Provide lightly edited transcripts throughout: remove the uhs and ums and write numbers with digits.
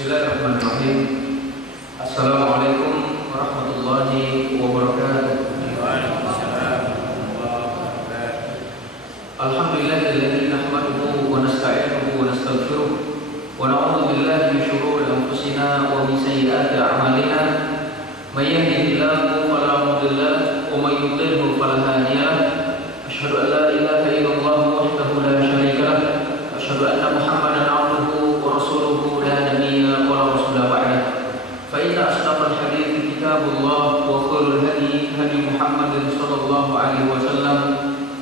Bismillahirrahmanirrahim. Assalamualaikum warahmatullahi wabarakatuh. Waalaikumsalam warahmatullahi wabarakatuh. Alhamdulillahilladzi nahmaduhu wa nasta'inuhu wa nastaghfiruh wa na'udzu billahi min shururi anfusina wa min sayyiati a'malina. May yahdihillahu fala mudilla lahu wa may yudlilhu fala hadiya lahu. Asyhadu an la ilaha illallah wahdahu la syarika lahu. Asyhadu anna Muhammadan 'abduhu wa rasuluhu la nabiyya wa la rasula ba'dahu. Fa inna asdaqal hadithi kitabullah wa khairul hadi hadi Muhammadin sallallahu alaihi wasallam.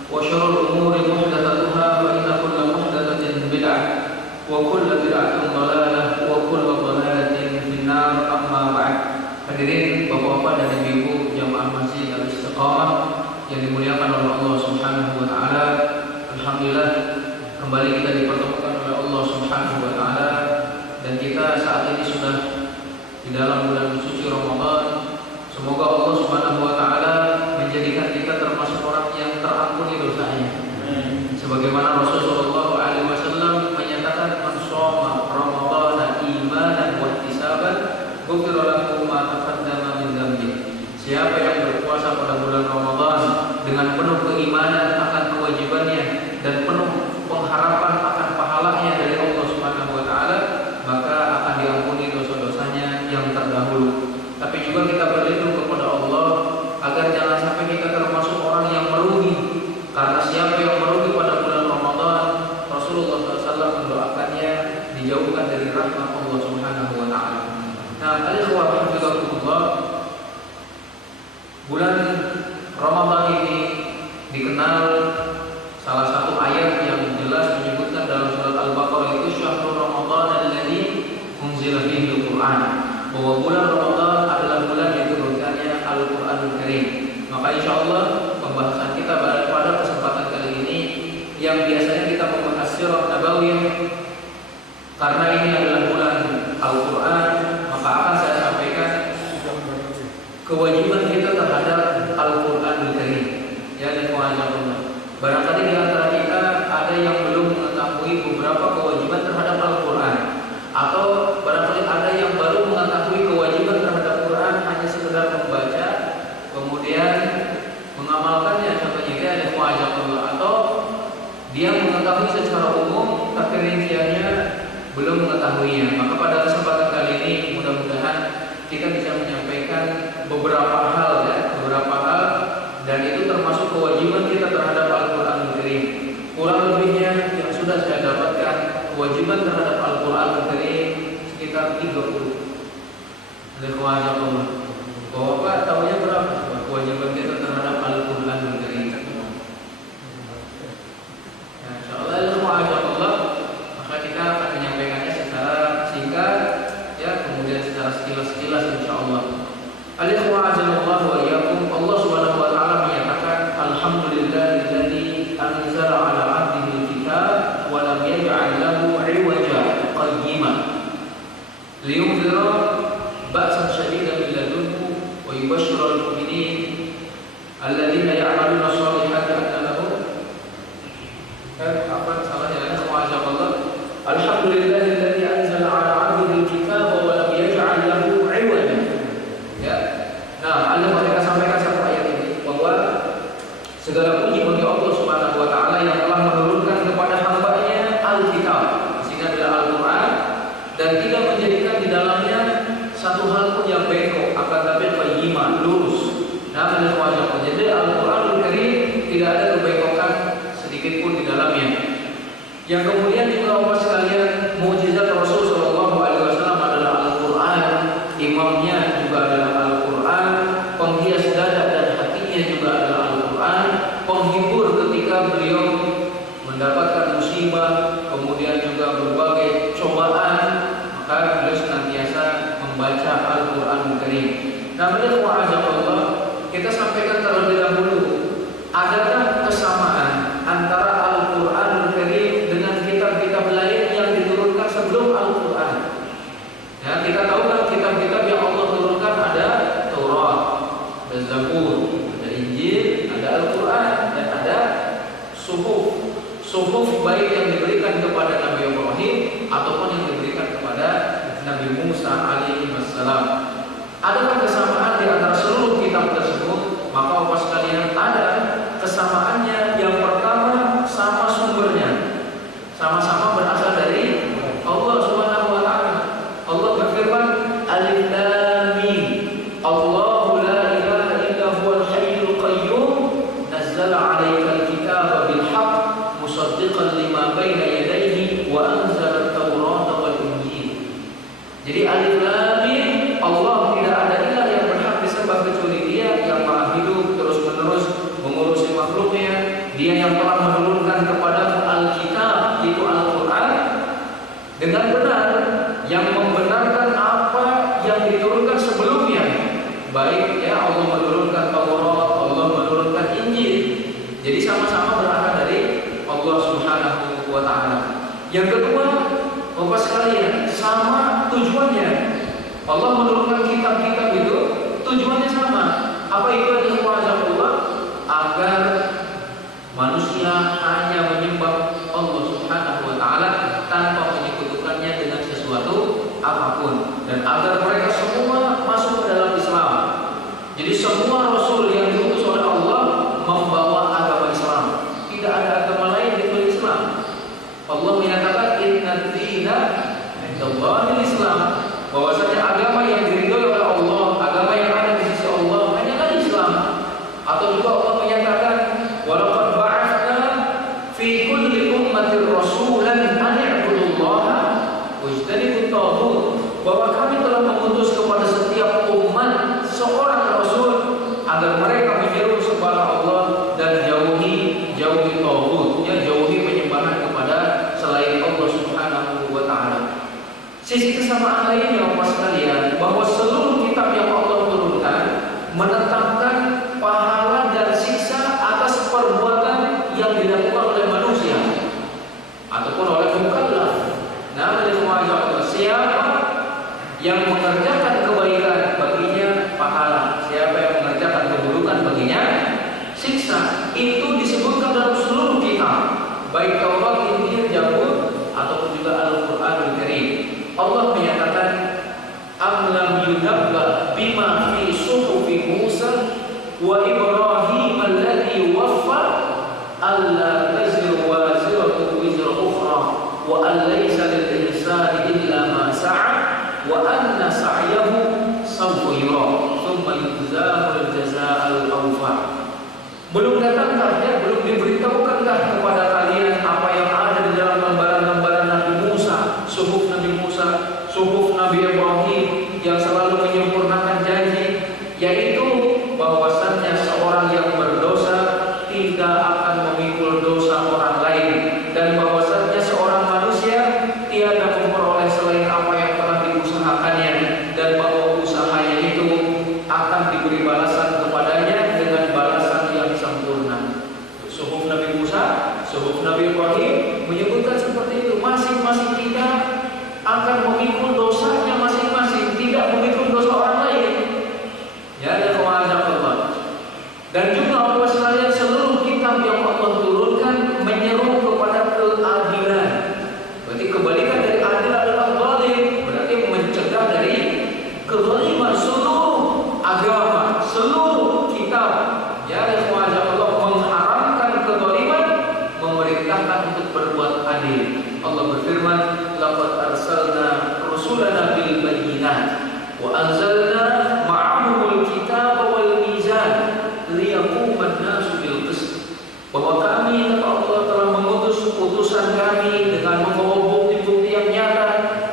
Wa syarrul umuri muhdatsatuha fa inna kulla muhdatsatin bid'ah wa kulla bid'atin dhalalah wa kulla dhalalatin finnar, amma ba'd. Hadirin bapak-bapak dan ibu-ibu jamaah Masjid Al-Istiqamah yang dimuliakan oleh Allah Subhanahu wa taala. Alhamdulillah kembali kita dipertemukan oleh Allah Subhanahu wa taala dan kita saat ini sudah di dalam bulan suci Ramadan. Semoga Allah Subhanahu wa taala menjadikan kita termasuk orang yang terampuni dosanya. Sebagaimana Rasulullah sallallahu alaihi wasallam menyatakan, "Man shoma Ramadhana imanan wa ihtisaban, ghufira lahu ma taqaddama min dzambi." Siapa yang berpuasa pada bulan Ramadan dengan penuh keimanan akan kewajibannya dan penuh pengharapan akan pahalanya dari Allah Subhanahu wa taala, maka akan diampuni dosa-dosanya yang terdahulu. Tapi juga kita berlindung kepada Allah agar jangan sampai kita termasuk orang yang merugi. Karena siapa yang merugi pada bulan Ramadan, Rasulullah SAW mendoakannya dijauhkan dari rahmat Allah Subhanahu wa taala. Nah, al-ikhwah rahimakumullah, bulan Ramadan ini dikenal salah satu ayat yang jelas menyebutkan dalam surat Al-Baqarah itu syahrul Ramadan alladzi unzila fihi al-Qur'an, bahwa bulan Ramadan adalah bulan yang diturunkannya Al-Qur'anul Karim. Maka insyaallah pembahasan kita pada kesempatan kali ini yang biasanya kita membahas sirah nabawiyah, karena ini adalah bulan Al-Qur'an, maka akan saya sampaikan kewajiban kita terhadap Al-Qur'anul Karim. Ya, dan barangkali di antara kita ada yang belum mengetahui beberapa kewajiban terhadap Al-Quran, atau barangkali ada yang baru mengetahui kewajiban terhadap Quran hanya sekedar membaca kemudian mengamalkannya, contohnya dia ada muajakullah, atau dia mengetahui secara umum tapi rinciannya belum mengetahuinya. Maka pada kesempatan kali ini mudah-mudahan kita bisa menyampaikan beberapa hal, dan itu termasuk kewajiban kita terhadap Al-Quranul Karim. Kurang lebihnya yang sudah saya dapatkan kewajiban terhadap Al-Quranul Karim sekitar 30. Bapak tahunya berapa kewajiban kita terhadap Al-Quranul Karim? Ya, insyaallah maka kita akan menyampaikannya secara singkat, ya, kemudian secara sekilas insyaallah. Alhamdulillah wa iyyakum. Allah Subhanahu wa taala menyatakan, alhamdulillahilladzi anzala 'ala 'abdihi al-kitab wa lam yaj'al lahu 'iwaja qayyiman liyunzira ba'san shadidan min ladunhu wa yubashshira al-mu'minin alladziina ya'maluna ash-shalihati anna lahum alhamdulillahilladzi anzala 'ala 'abdihi al-kitab wa lam yaj'al lahu 'iwaja. Nah, Allah mereka sampaikan satu ayat ini bahwa segala puji bagi Allah Subhanahu wa taala yang telah menurunkan kepada hamba-Nya Al-Kitab, di sini adalah Al-Qur'an, dan tidak menjadikan di dalamnya satu hal pun yang bengkok, akan tapi qayyimah, lurus. Nah, jadi Al-Qur'anul Karim tidak ada kebengkokan sedikit pun di dalamnya. Yang kemudian juga Bapak sekalian, mukjizat Rasul sallallahu alaihi wasallam adalah Al-Qur'an, imamnya juga adalah Al-Qur'an, penghias dada dan hatinya juga adalah Al-Qur'an, penghibur ketika beliau mendapatkan musibah, kemudian juga berbagai cobaan, maka beliau senantiasa membaca Al-Qur'anul Karim. Nah, Allah, kita sampaikan terlebih dahulu, adakah kesamaan antara Al-Qur'anul Karim dengan kitab-kitab lain yang diturunkan sebelum Al-Qur'an? Ya, kita tahu kan kitab-kitab yang Allah turunkan ada Taurat, ada Zabur, ada Injil, ada Al-Quran, dan ada Suhuf. Suhuf baik yang diberikan kepada Nabi Ibrahim ataupun yang diberikan kepada Nabi Musa alaihi wassalam. Adakah kesamaan di antara seluruh kitab tersebut? Maka Bapak sekalian, ada kesamaannya. Yang pertama, sama sumbernya, sama-sama berasal dari Allah Subhanahu wa taala. Allah berfirman, Alif Lam Mim, Allahu la ilaha illa huwal hayyul qayyum, nazzala 'alaikal kitaba bil haqq, musaddiqan lima baina yadayhi wa anzala at-taurata wal injil. Jadi Alif Lam Mim, Allah tidak ada ilah yang berhak disembah kecuali Dia yang Maha hidup terus-menerus mengurusi makhluknya. Dia yang telah menurunkan kepada Alkitab, yaitu Al-Quran, dengan benar, yang membenarkan apa yang diturunkan sebelumnya. Baik ya, Allah menurunkan Taurat, Allah menurunkan Injil. Jadi sama-sama berasal dari Allah Subhanahu wa taala. Yang kedua, Bapak sekalian, sama tujuannya. Allah menurunkan kitab-kitab itu tujuannya sama. Apa itu yang dimaksud Allah? Agar manusia hanya menyembah Allah Subhanahu wa taala tanpa menyekutukannya dengan sesuatu apapun, dan agar mereka semua masuk ke dalam Islam. Jadi semua rasul yang diutus oleh Allah membawa agama Islam. Tidak ada agama lain kecuali Islam. Allah menyatakan inna dina indallahil Islam, bahwasanya agama yang diridhoi oleh Allah, agama yang ada di sisi Allah hanyalah Islam. Atau juga Allah menyatakan walaqad ba'atsna fi kulli ummatin rasulan an i'budullaha wajtanibut taghut, bahwa kami telah mengutus kepada setiap umat seorang rasul agar mereka menyeru kepada Allah dan jauhi taghut, ya, jauhi penyembahan kepada selain Allah Subhanahu wa taala. Sisi kesamaan lainnya Bapak sekalian, bahwa seluruh kitab yang Allah turunkan menetapkan pahala dan siksa atas perbuatan yang dilakukan oleh manusia ataupun oleh mukallaf. Namun siapa yang mengerjakan kebaikan baginya pahala, siapa yang mengerjakan keburukan baginya siksa. Itu disebutkan dalam seluruh kitab, baik Taurat, Injil, Zabur ataupun juga Al-Qur'anul Karim. Allah menyatakan am lam yunabba bima fi suhufi Musa wa Ibrahim alladhi waffa alla taziru waziratu wizra ukhra wa an laysa lil insani illa ma sa'a wa anna sa'yahu sawfa yura thumma yujzahu al jazaa'al awfa. Belum datangkah, ya, belum diberitahukankah kepada kalian apa yang ada di dalam lembaran-lembaran Nabi Musa, suhuf Nabi Musa, suhuf Nabi Ibrahim yang selalu menyempurnakan janji, yaitu bahwasannya seorang yang berdosa tidak akan memikul dosa orang lain, dan bahwasannya seorang manusia tiada memperoleh selain apa yang telah diusahakannya, dan bahwa usahanya itu akan diberi balasan kepadanya dengan balasan yang sempurna. Suhuf Nabi Musa, suhuf Nabi Ibrahim menyebutkan seperti itu. Masing-masing kita akan memikul dosanya masing-masing, tidak memikul dosa orang lain. Ya, ada Allah. Dan juga Allah sekalian, seluruh kitab yang Allah turunkan menyeru kepada keadilan. Berarti kebalikan dari adil adalah zalim, berarti mencegah dari kezaliman. Seluruh agama, seluruh kitab, ya, ada Allah mengharamkan kezaliman, memerintahkan untuk berbuat adil. Allah berfirman, laqad arsalna rusulana bil bayyinat wa anzalna ma'ahumul kitaba wal mizan liyaquma an-nasu bil qist. Bahwa kami, kata Allah, telah mengutus utusan kami dengan membawa bukti-bukti yang nyata,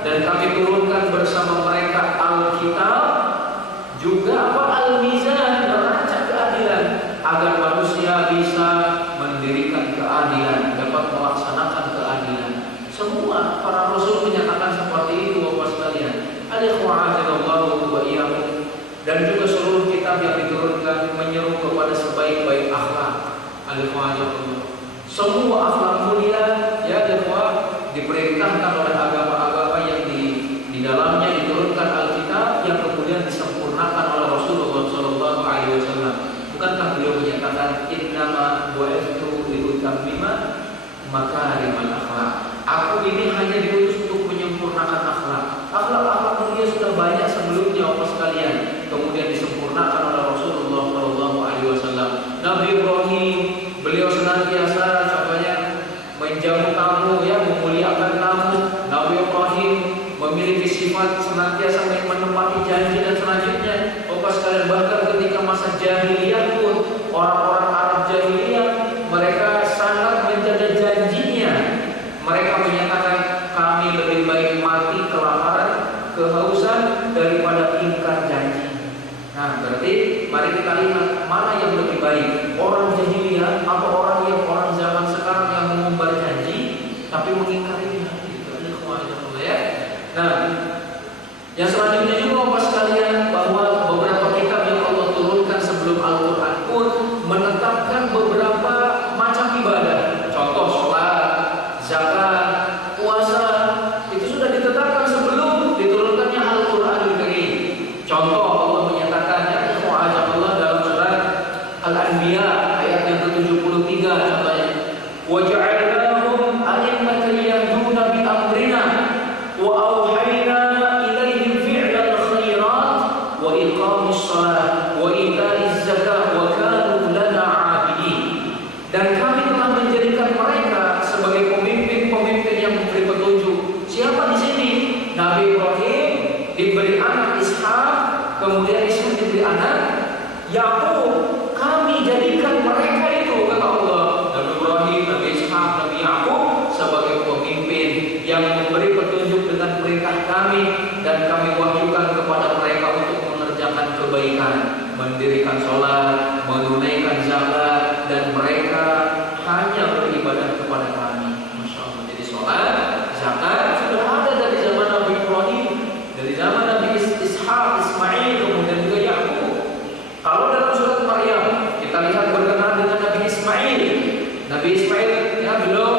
dan kami turunkan bersama mereka Alkitab, juga apa, al-mizan, neraca keadilan, agar manusia bisa mendirikan keadilan, dapat melaksanakan keadilan. Semua para rasul menyatakan seperti itu Bapak sekalian. Al-Ikhwa'azillahu wa iyyakum. Dan juga seluruh kitab yang diturunkan menyeru kepada sebaik-baik akhlak. Al-Ikhwa'azillahu. Semua akhlak mulia, ya, diperintahkan oleh agama-agama yang di dalamnya diturunkan Alkitab, yang kemudian disempurnakan oleh Rasulullah sallallahu alaihi wasallam. Bukankah beliau menyatakan innama bu'ithtu liutammima makarimal akhlak. Aku ini hanya diutus untuk menyempurnakan akhlak. Akhlak-akhlak mulia sudah banyak sebelumnya Bapak sekalian. Kemudian disempurnakan oleh Rasulullah SAW. Nabi Ibrahim, beliau senantiasa contohnya menjamu tamu, ya, memuliakan tamu. Nabi Ibrahim memiliki sifat senantiasa menepati janji dan selanjutnya. Bapak sekalian, bahkan ketika masa jahiliyah pun orang-orang Arab jahiliyah mereka sangat menjaga janjinya. Mereka menyatakan kami lebih baik mati kelaparan, kehausan daripada ingkar janji. Nah, berarti mari kita lihat mana yang lebih baik, orang jahiliyah atau orang zaman sekarang yang mengumbar janji tapi mengingkarinya. Ya. Nah, yang selanjutnya juga Bapak sekalian, bahwa beberapa kitab yang Allah turunkan sebelum Al-Quran pun menetapkan beberapa macam ibadah. Contoh sholat, zakat, puasa, itu sudah ditetapkan sebelum diturunkannya Al-Quranul Karim. Contoh Allah menyatakan, ya Allah dalam surat Al-Anbiya ayat yang ke-73 contohnya, wa ja'alnahum a'immatan yahduna bi amrina wa auhayna ilaihim fi'lal khairat wa iqamis shalah wa ita'iz zakah wa kanu lana 'abidin. Dan kami telah menjadikan mereka sebagai pemimpin-pemimpin yang memberi petunjuk. Siapa di sini? Nabi Ibrahim diberi anak Ishak, kemudian Ishak diberi anak Yakub. Kami jadikan mereka itu, kata Allah, Nabi Ibrahim, Nabi Ishak, Nabi Yakub sebagai pemimpin yang memberi petunjuk dengan perintah kami, dan kami wahyukan kepada mereka untuk mengerjakan kebaikan, mendirikan sholat, menunaikan zakat, dan mereka hanya beribadah kepada kami. Masya Allah. Jadi sholat, zakat sudah ada dari zaman Nabi Ibrahim, dari zaman Nabi Ishak, Ismail, kemudian juga Yakub. Kalau dalam surat Maryam kita lihat berkenaan dengan Nabi Ismail. Nabi Ismail, ya, beliau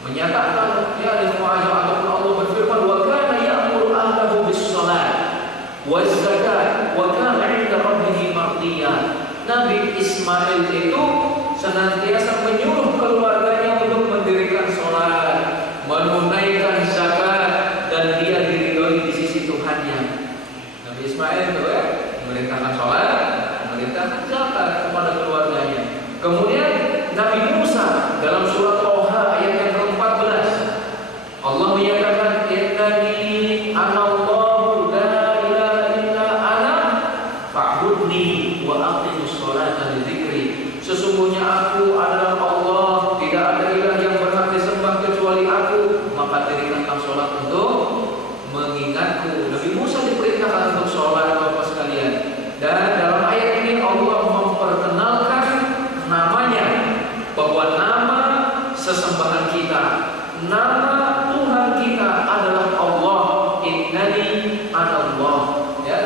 menyatakan, ya, ataupun Allah berfirman, wa kana ya'muru ahlahu bis-shalat waz-zakat wa kana 'inda rabbih mardiyya. Nabi Ismail itu senantiasa menyuruh keluarganya untuk mendirikan sholat, menunaikan zakat, dan dia diridhoi di sisi Tuhannya. Nabi Ismail itu, ya, memerintahkan sholat, memerintahkan zakat kepada keluarganya. Kemudian Nabi Musa dalam surat Toha ayat yang ke-14, Allah menyatakan, innani anallahu la ilaha illa ana fa'budni wa aqimus sholata li dzikri. Sesungguhnya aku adalah Allah, tidak ada ilah yang berhak disembah kecuali aku, maka dirikanlah sholat untuk mengingatku. Nabi Musa diperintahkan untuk sholat, Bapak sekalian. Dan dalam ayat ini Allah memperkenalkan namanya, bahwa nama sesembahan kita, nama Tuhan kita adalah Allah. Innani anallah, ya,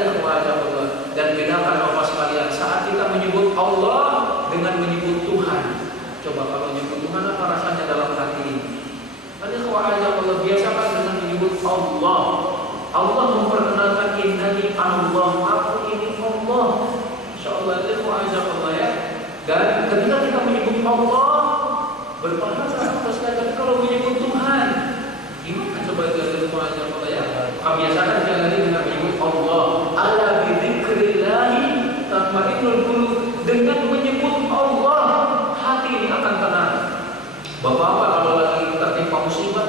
dan bedakan Bapak sekalian saat kita menyebut Allah dengan menyebut Tuhan. Coba kalau menyebut Tuhan apa rasanya dalam hati ini? Allah biasakan dengan menyebut Allah. Allah memperkenalkan innani Allah, aku ini Allah. Insyaallah itu Allah, ya. Dan ketika kita menyebut Allah berpahala, tapi kalau menyebut Tuhan gimana? Coba itu Allah, ya. Biasakan jangan dengan menyebut Allah. Ala bidzikrillahi tatma'innul qulub. Dengan menyebut Allah hati ini akan tenang. Bapak-bapak kalau lagi tertimpa musibah,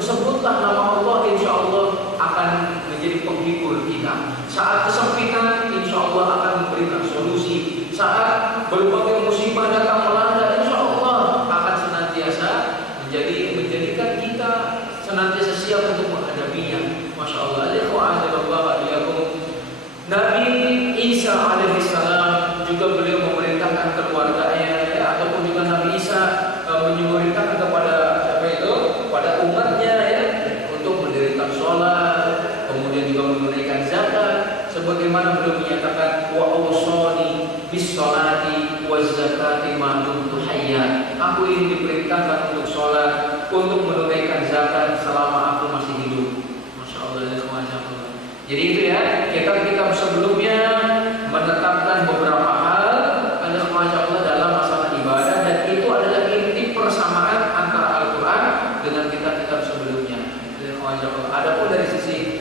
sebutlah nama Allah, insya Allah akan menjadi penghibur kita. Saat kesempitan, insya Allah akan memberikan solusi. Saat berbagai musibah datang melanda, insya Allah akan senantiasa menjadikan kita senantiasa siap untuk menghadapinya. Masya Allah. Nabi Isa alaihissalam juga beliau memerintahkan keluarganya, ya, ataupun juga Nabi Isa memerintahkan kepada siapa itu, pada umatnya, ya, untuk mendirikan sholat, kemudian juga menunaikan zakat, sebagaimana beliau menyatakan, wa awsani bis sholati waz zakati ma dumtu hayya. Aku ini diperintahkan untuk sholat, untuk menunaikan zakat selama aku masih hidup. Masya Allah. Jadi itu, ya, kitab-kitab sebelumnya menetapkan beberapa hal dalam masalah ibadah, dan itu adalah inti persamaan antara Al-Quran dengan kitab-kitab sebelumnya. Adapun dari sisi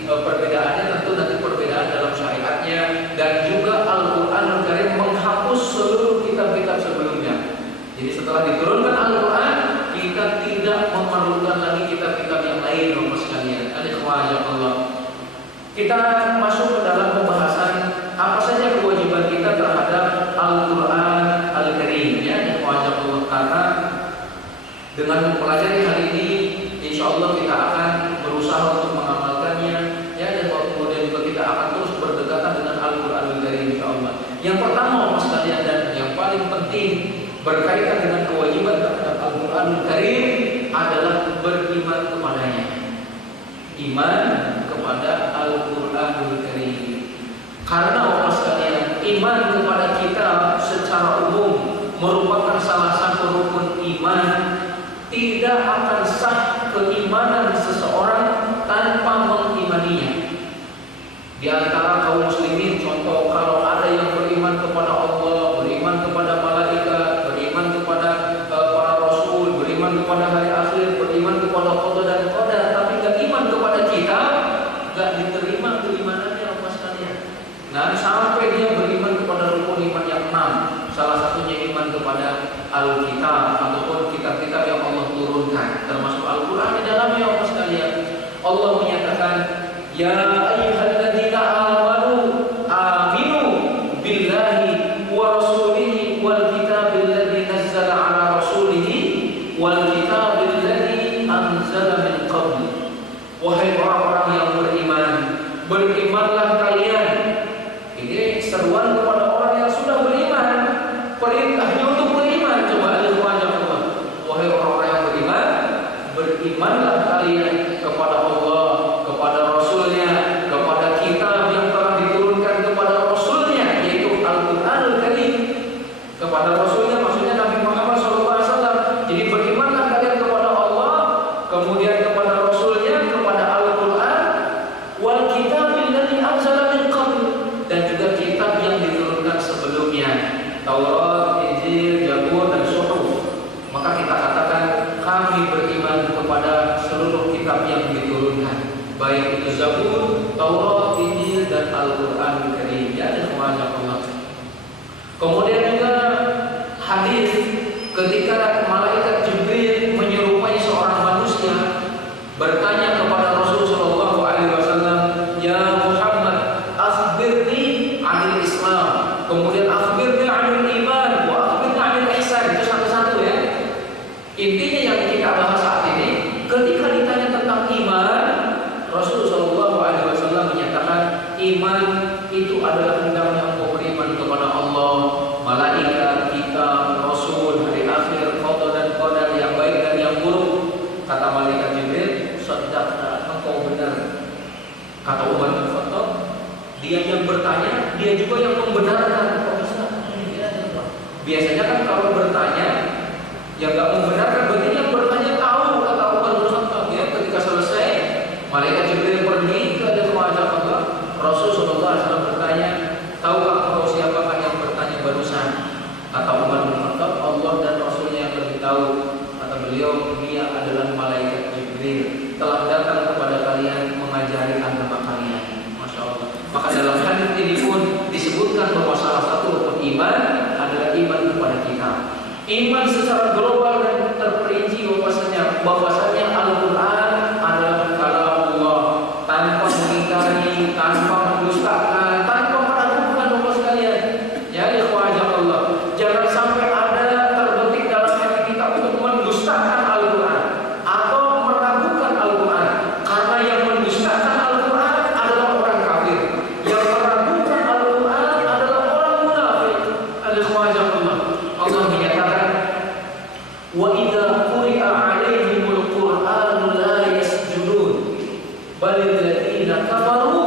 Dengan mempelajari hal ini, insya Allah kita akan berusaha untuk mengamalkannya, ya, dan kemudian juga kita akan terus berdekatan dengan Al-Qur'anul Karim, insya Allah. Yang pertama, Bapak sekalian, dan yang paling penting berkaitan dengan kewajiban terhadap Al-Qur'anul Karim adalah beriman kepadanya. Iman kepada Al-Qur'anul Karim. Karena Bapak sekalian, iman kepada kita secara umum merupakan salah satu rukun iman. Tidak akan sah keimanan seseorang tanpa mengimaninya. Di antara kaum muslimin, contoh, kalau ada yang beriman kepada Allah, beriman kepada malaikat, beriman kepada para rasul, beriman kepada hari akhir, beriman kepada qada dan qadar, tapi gak iman kepada kita, gak diterima keimanannya, Bapak sekalian. Nah, sampai dia beriman kepada rukun iman yang 6, salah satunya iman kepada Alkitab ataupun kitab-kitab yang Allah turunkan, termasuk Al-Quran di dalamnya, Bapak sekalian. Allah menyatakan, ya ayyuhalladzina amanu aminu billahi wa rasulihi wal kitabil ladzi nazzala ala rasulihi wal kitabil ladzi anzala min qabl. Wahai orang-orang yang beriman, berimanlah kalian. Ini seruan kepada orang yang sudah beriman. Perintahnya untuk beriman. Coba ada wajah Allah. Wahai orang-orang yang beriman, berimanlah kalian kepada Allah, kepada Rasulnya, kepada kitab yang telah diturunkan kepada Rasulnya, yaitu Al-Qur'anul Karim. Kepada Rasulnya maksudnya Nabi Muhammad SAW. Jadi berimanlah kalian kepada Allah, kemudian kepada Rasulnya, kepada Al-Quran, wal kitabil ladzi anzala min qabl, dan juga kitab yang diturunkan sebelumnya, Taurat, Injil, Zabur, dan Suhuf. Maka kita katakan kami beriman kepada seluruh kitab yang diturunkan, baik itu Zabur, Taurat, Injil, dan Al-Quran Karim, ya, dan Allah. Kemudian juga hadis ketika malaikat Jibril menyerupai seorang manusia, bertanya kepada Rasul Shallallahu Alaihi Wasallam, ya Muhammad, akhbirni anil Islam, kemudian akhbirni anil iman, wa akhbirni anil ihsan. Itu satu-satu, ya. Intinya yang kita bahas saat ini, ketika ditanya tentang iman, Rasul Shallallahu Alaihi Wasallam menyatakan iman itu adalah hendaknya engkau beriman kepada Allah, malaikat, kitab, Rasul, hari akhir, qada dan qadar, yang baik dan yang buruk. Kata malaikat Jibril, sadaqta, engkau benar. Kata Umar bin Khattab, dia yang bertanya, dia juga yang membenarkan. Biasanya kan kalau bertanya, yang nggak membenarkan, berarti yang bertanya tahu. Kata Umar bin Khattab, ya, ketika selesai, malaikat Jibril pergi ke wajah Allah. Rasul Sallallahu Alaihi Wasallam bertanya, tahukah engkau siapakah yang bertanya barusan? Kata Umar bin Khattab, Allah dan Rasulnya yang lebih tahu. Kata beliau, dia adalah malaikat Jibril, telah datang kepada kalian mengajari agama kalian. Masya Allah. Maka dalam hadis ini pun disebutkan bahwa salah satu rukun iman adalah iman kepada kita. Iman secara global dan terperinci bahwasanya Al-Quran adalah kalamullah, tanpa mengingkari, tanpa mendustakan, tanpa meragukan, Bapak sekalian. Ya, ikhwajah Allah. Jangan sampai ada terbetik dalam hati kita untuk mendustakan Al-Quran atau meragukan Al-Quran. Karena yang mendustakan Al-Quran adalah orang kafir, yang meragukan Al-Quran adalah orang munafik. Ikhwajah Allah. Allah menyatakan, wa idza quri'a 'alaihimul Qur'anu la yasjudun bal alladziina kafaru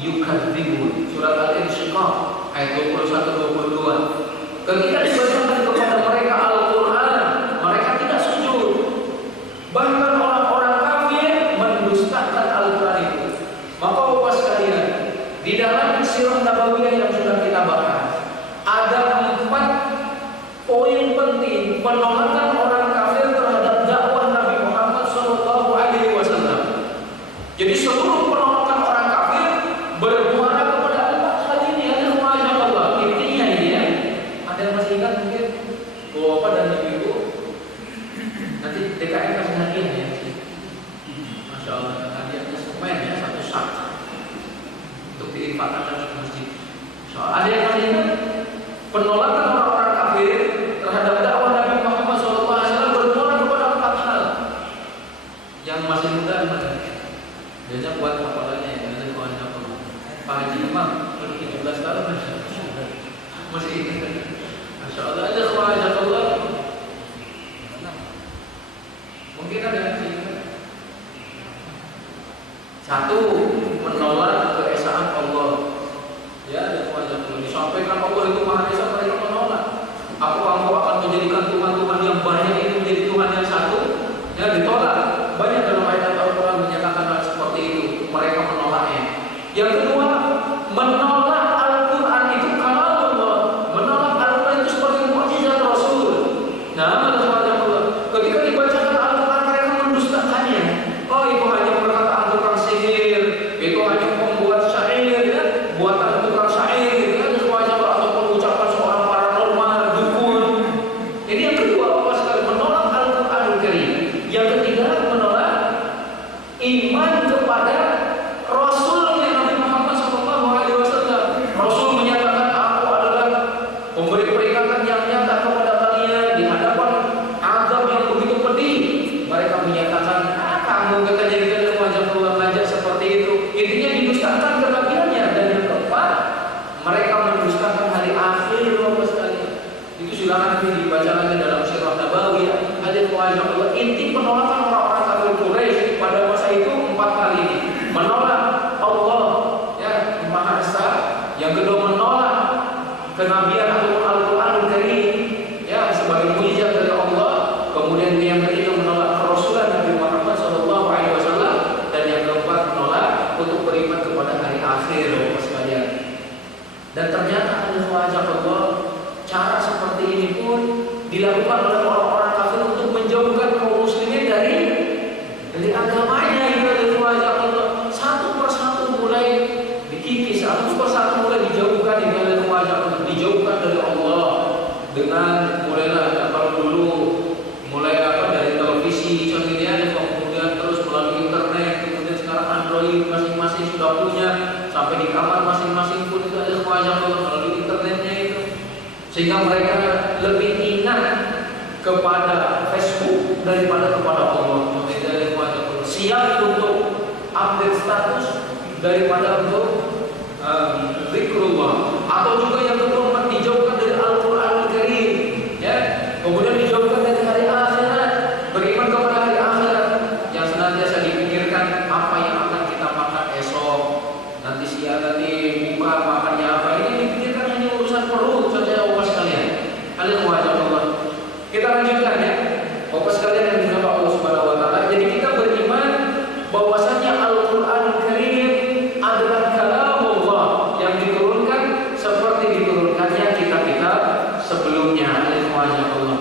yukadzibun. Surat Al-Insyiqaq ayat 21-22. Ketika dibacakan kepada mereka Al-Quran, mereka tidak sujud. Bahkan orang-orang kafir mendustakan Al-Quran itu. Maka Bapak sekalian, di dalam sirah nabawiyah yang sudah kita bahas, ada 4 poin penting penolakan orang kafir terhadap dakwah Nabi Muhammad Sallallahu Alaihi Wasallam. Jadi seluruh penolakan orang kafir bermuara kepada 4 hal ini. Ada wajah Allah. Intinya ini, ya. Ada yang masih ingat mungkin? Bapak dan Ibu, nanti DKM kasih hadiah, ya. Masya Allah, hadiahnya semen, ya, 1 sak untuk diinfakkan ke masjid. Ada yang masih ingat penolakan orang-orang kafir terhadap dakwah Nabi Muhammad SAW? Allah, inti penolakan orang-orang kafir Quraisy pada masa itu 4 kali ini. Menolak Allah, ya, Maha Esa. Yang kedua menolak kenabian atau Al-Qur'anul Karim, ya, sebagai mukjizat dari Allah. Kemudian yang ketiga menolak kerasulan Nabi Muhammad SAW, dan yang keempat menolak untuk beriman kepada hari akhir, Bapak sekalian. Dan ternyata Allah, cara seperti ini pun dilakukan oleh orang-orang kafir untuk menjauhkan kaum muslimin dari agamanya. Itu Allah satu persatu mulai dikikis, satu persatu mulai dijauhkan dijauhkan dari Allah dengan mulailah kalau dulu mulai dari televisi contohnya, kemudian terus melalui internet, kemudian sekarang Android masing-masing sudah punya, sampai di kamar masing-masing pun itu ada Allah melalui internetnya itu, sehingga mereka lebih ingat kepada Facebook daripada kepada Allah. Siap untuk update status daripada untuk zikrullah. Atau juga yang kedua dijauhkan dari Al-Qur'anul Karim, ya. Kemudian dijauhkan dari hari akhirat, beriman kepada hari akhirat yang senantiasa dipikirkan apa yang akan kita makan esok, nanti siang nanti buka makannya apa. Ini dipikirkan hanya urusan perut saja, Bapak sekalian. Allah. Kita lanjutkan, ya, Bapak sekalian yang dimuliakan Allah Subhanahu wa taala. Jadi kita beriman bahwasanya Al-Qur'anul Karim adalah kalamullah yang diturunkan seperti diturunkannya kitab-kitab sebelumnya. Allah.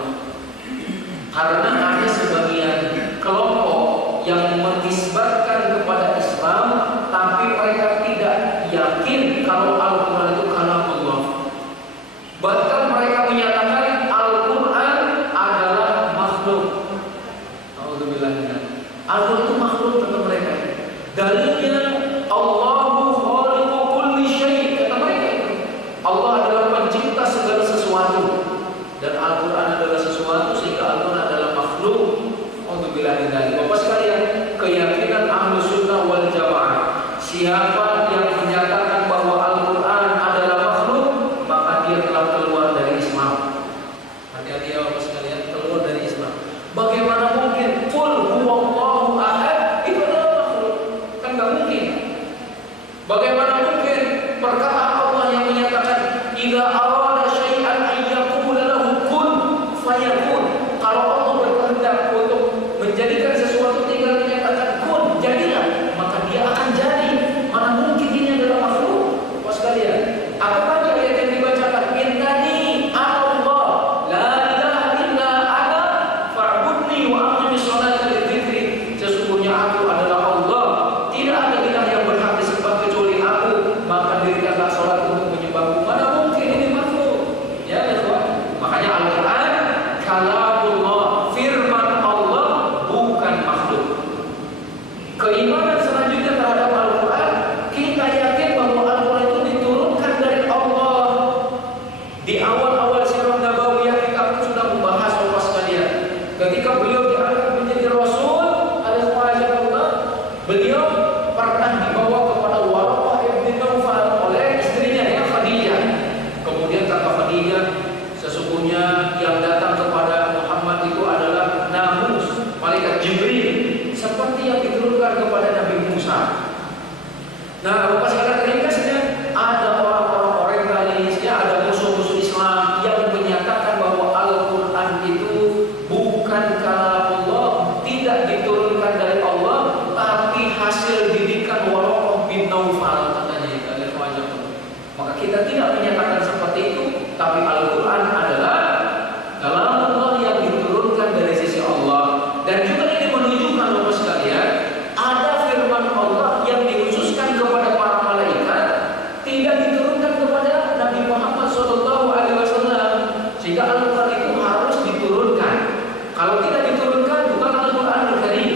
Karena ada sebagian kelompok yang menisbatkan kepada Islam, tapi mereka tidak yakin kalau Al-Quran itu kalamullah. Bahkan mereka menyatakan Al-Quran adalah makhluk. Al-Quran itu makhluk kata mereka. Dalilnya Allahu khaliqu kulli syai', kata mereka itu. Allah adalah pencipta segala sesuatu, dan Al-Quran adalah sesuatu sehingga Al-Quran adalah makhluk. Bapak sekalian, keyakinan Ahlus Sunnah wal Jamaah, siapa yang menyatakan bahwa Al-Quran adalah makhluk, maka dia telah keluar dari Islam. Hati-hati ya Bapak sekalian, keluar dari Islam. Bagaimana mungkin qul huwallahu ahad itu adalah makhluk? Kan nggak mungkin. Bagaimana mungkin perkataan Allah yang menyatakan idza arada syai'an an yaqula lahu kun fayakun? Kalau Allah berkehendak untuk menjadikan sesuatu tinggal menyatakan kun, jadilah, maka dia akan jadi. Mana mungkin ini adalah makhluk? Bapak sekalian, apa tadi ayat yang dibacakan? Innani Allah la ilaha illa ana fa'budni wa aqimis sholata lidzikri. Sesungguhnya aku adalah Allah, tidak ada ilah yang berhak disembah kecuali aku, maka dirikanlah sholat untuk menyembahku. Mana mungkin ini makhluk? Ya, ikhwan. Makanya Al-Quran kalamullah, firman Allah, bukan makhluk. Keimanan selanjutnya terhadap Al-Quran, kita yakin bahwa Al-Quran itu diturunkan dari Allah. Di awal-awal sirah Nabawiyah kita pun sudah membahas, Bapak sekalian. Ketika beliau diangkat menjadi Rasul, beliau pernah dibawa kepada Waraqah ibn Nawfal oleh istrinya, ya, Khadijah. Kemudian kata Khadijah, sesungguhnya yang datang kepada Muhammad itu adalah Namus, malaikat Jibril, seperti yang diturunkan kepada Nabi Musa. Nah, Bapak sekalian, ringkasnya ada orang-orang orientalis, ya, ada musuh-musuh Islam yang menyatakan bahwa Al-Quran itu bukan kalamullah, tidak diturunkan dari Allah, tapi hasil didikan Waraqah bin Nawfal, katanya. Maka kita tidak menyatakan seperti itu, tapi Al-Quran adalah kalamullah yang diturunkan dari sisi Allah. Dan juga ini menunjukkan, Bapak sekalian, ada firman Allah yang dikhususkan kepada para malaikat, tidak diturunkan kepada Nabi Muhammad SAW, sehingga Al-Quran itu harus diturunkan. Kalau tidak diturunkan, bukan Al-Quran Karim.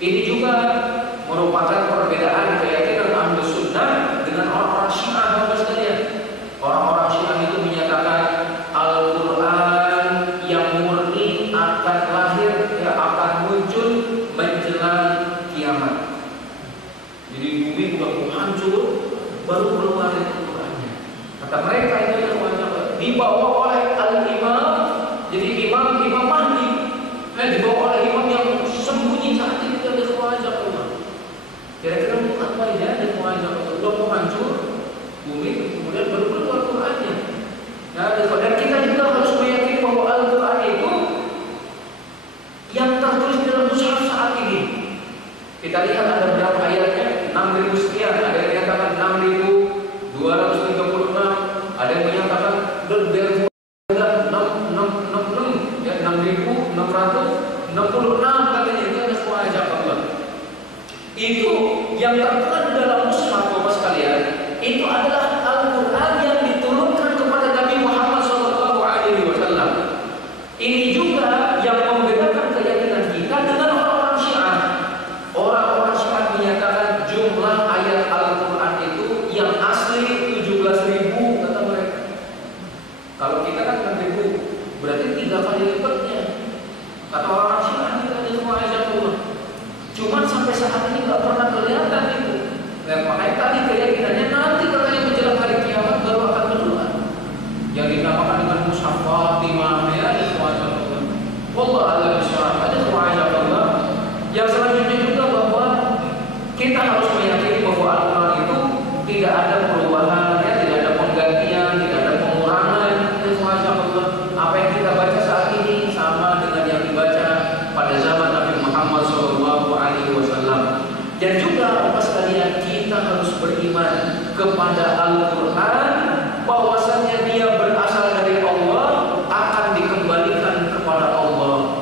Ini juga merupakan perbedaan keyakinan Ahlus Sunnah dengan orang-orang Syiah, Bapak sekalian. Orang-orang Syiah itu menyatakan Al-Quran yang murni akan lahir, ya, akan muncul menjelang kiamat. Jadi bumi sudah hancur, baru keluar Al-Qurannya. Kata mereka itu yang dibawa oleh Al-Imam, jadi Imam Mahdi, dibawa oleh imam yang sembunyi cantik itu ada wajah Allah. Kira-kira untuk apa ya ada wajah Allah? Udah mau hancur bumi, kemudian baru keluar Qurannya. Nah, dan kita juga harus meyakini bahwa Al-Quran itu yang tertulis dalam mushaf saat ini. Kita lihat ada berapa ayatnya? 6.000 sekian. Ada yang menyatakan 6.236. Ada yang menyatakan lebih 6.666 katanya itu ada wajah Allah. Itu yang tertera di dalam mushaf Bapak sekalian. Itu adalah Al-Quran yang diturunkan kepada Nabi Muhammad SAW. Ini juga yang membedakan keyakinan kita dengan orang-orang Syiah. Orang-orang Syiah menyatakan jumlah ayat Al-Quran itu yang asli 17.000 kata mereka. Kalau kita kan 6.000, berarti 3 kali lipatnya. Kata orang Syiah kita ada semua ayat Allah. Cuman sampai saat ini nggak pernah kelihatan itu. Dan makanya tadi keyakinannya nanti katanya menjelang hari kiamat baru akan keluar. Yang dinamakan dengan mushaf Fatimah ya ada semua ayat Allah. Wallah a'lam bishawab, ada semua ayat Allah. Yang selanjutnya juga bahwa kita harus meyakini bahwa Al-Quran itu tidak ada perubahan, ya, tidak ada penggantian, tidak ada pengurangan. Ada semua ayat Allah. Apa yang kita baca saat ini sama dengan yang dibaca pada zaman Nabi Muhammad SAW. Dan juga Bapak sekalian, kita harus beriman kepada Al-Quran bahwasanya dia berasal dari Allah, akan dikembalikan kepada Allah.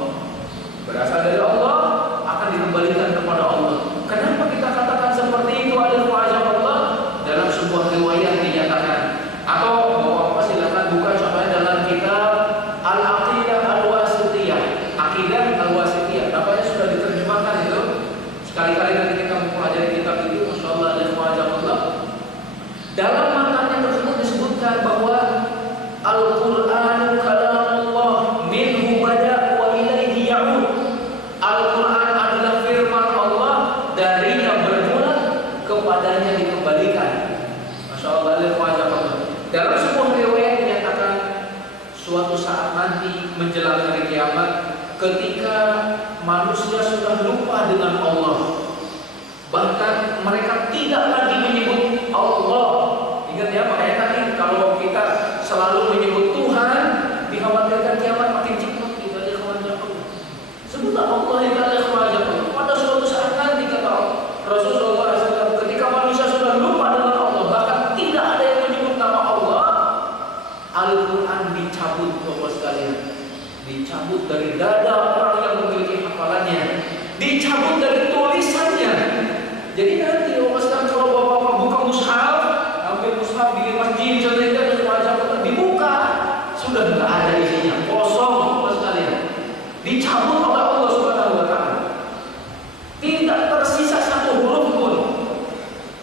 Berasal dari Allah, akan dikembalikan kepada Allah. Kenapa kita katakan seperti itu? Ada wajah Allah dalam sebuah riwayat dinyatakan. Atau Bapak silakan buka contohnya dalam kitab Al-Aqidah Al-Wasithiyah. Aqidah Al-Wasithiyah. Namanya sudah diterjemahkan itu. Sekali-kali nanti kita mempelajari kitab itu, Masya Allah ada wajah Allah. Dalam matanya tersebut disebutkan bahwa Al-Quran kalamullah minhu bada wa ilaihi ya'ud. Al-Quran adalah firman Allah, darinya bermula, kepadanya dikembalikan. Masya Allah ada wajah Allah. Dalam sebuah riwayat dinyatakan suatu saat nanti menjelang hari kiamat, ketika manusia sudah lupa dengan Allah, bahkan mereka tidak lagi menyebut Allah. Ingat ya, makanya tadi kalau kita selalu menyebut Tuhan, dikhawatirkan kiamat makin cepat kita dikhawatirkan Allah. Sebutlah Allah yang ada wajah Allah. Pada suatu saat nanti kata Rasulullah SAW, ketika manusia sudah lupa dengan Allah, bahkan tidak ada yang menyebut nama Allah, Al-Quran dicabut Bapak sekalian. Dicabut dari dada orang yang memiliki hafalannya, dicabut dari tulisannya. Jadi nanti Bapak sekalian kalau Bapak buka mushaf, ambil mushaf di masjid contohnya ada wajah Allah, dibuka sudah tidak ada isinya, kosong Bapak sekalian. Dicabut oleh Allah Subhanahu wa taala. Tidak tersisa satu huruf pun.